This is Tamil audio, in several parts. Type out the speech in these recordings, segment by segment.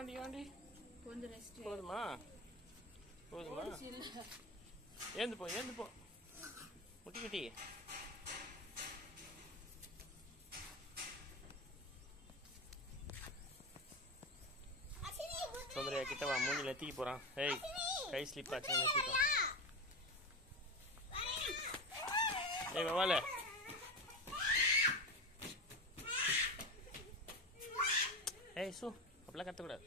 ஆண்டி கொஞ்சம் ரெஸ்ட். போதுமா ஏந்து போ முட்டிக்கிட்டி சுந்தரியா கிட்ட வா, மூஞ்சில தீ போறான். ஏய், கை ஸ்லிப் ஆச்சு நிறுத்திட்டோம். ஏய் வவால, ஏய் சு, அப்படிலாம் கத்தக்கூடாது.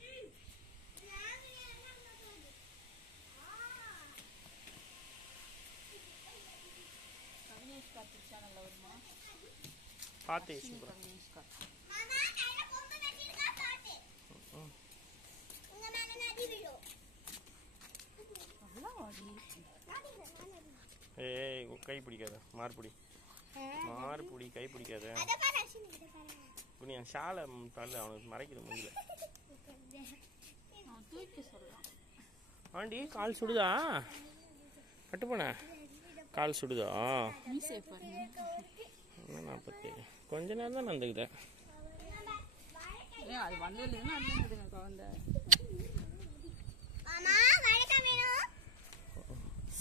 பார்த்து ஏய், கை பிடிக்காத, மார்புடி கை பிடிக்காத. நீ ஷாலை தள்ள, அவனுக்கு மறைக்குது முடியல. ஆண்டி கால் சுடுதா? கட்டு போன கால் சுடுதா? 47 கொஞ்ச நேரம் தான் நடந்துக்குது.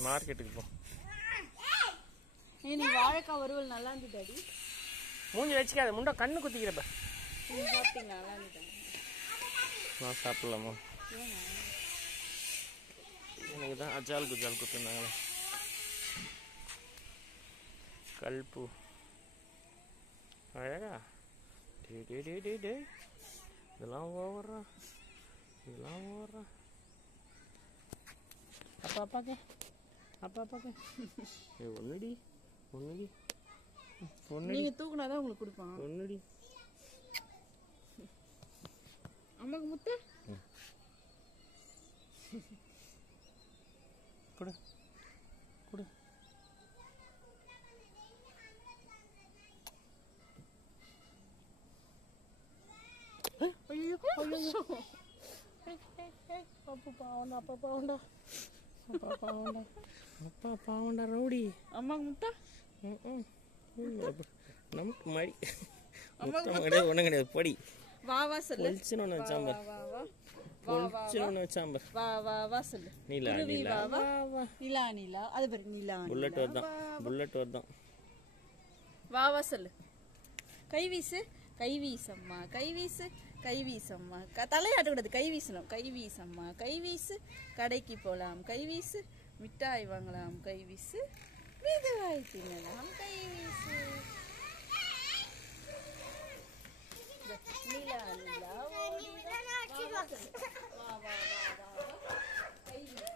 மார்க்கெட்டுக்கு போ. நீ வாழைக்காய் வறுவல் நல்லா இருந்துடாடி. மூஞ்சி வச்சுக்காத, முண்டை கண்ணு குத்திக்கிறப்ப. நல்லா இருந்துட்டேன். நான் சாப்பிடலாமா? எனக்கு தான் அஜால் குஜால் குத்துனாங்களே. கல்பு அழகா. டே இதெல்லாம் ஓவர்றா. அப்பாக்கு ஒன்னுடி நீங்க தூக்குனாதான் உங்களுக்கு கொடுப்பான். ஒன்னுடி அம்மாக்கு முட்டை கொடு. அப்பா பாவண்டா ரவுடி. அம்மாக்கு முட்டை நமக்கு மாதிரி கிடையாது, ஒன்றும் கிடையாது. பொடி வா சொல்லு. ஒழிச்சுன்னு வச்சாம்பர். வா சொல்லு. நீலா அது பாரு, நீலா புல்லட் வருதான். வா சொல்லு. கை வீசம்மா, கை வீசம்மா. தலையாட்ட கூடாது, கை வீசணும். கை வீசம்மா, கை வீசு. கடைக்கு போலாம், கை வீசு. மிட்டாய் வாங்கலாம், கை வீசு. மெதுவாய் தின்னலாம், கை வீசு. நீலா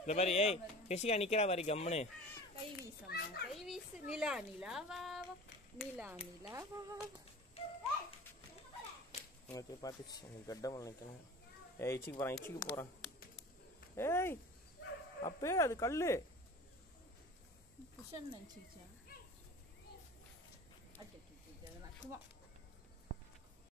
இந்த மாதிரி ஏய் ரிஷிகா நிக்கிறா வரி கம்முன்னு. கை வீசம்மா, கை வீசு. நீலா வா. நீலா வா. உங்களுக்கு பார்த்துச்சு, எனக்கு கட்டம் நினைக்கணும். ஏய் இச்சிக்கு போகிறான். ஏய் அப்பே அது கல் புஷன் நினச்சிச்சா?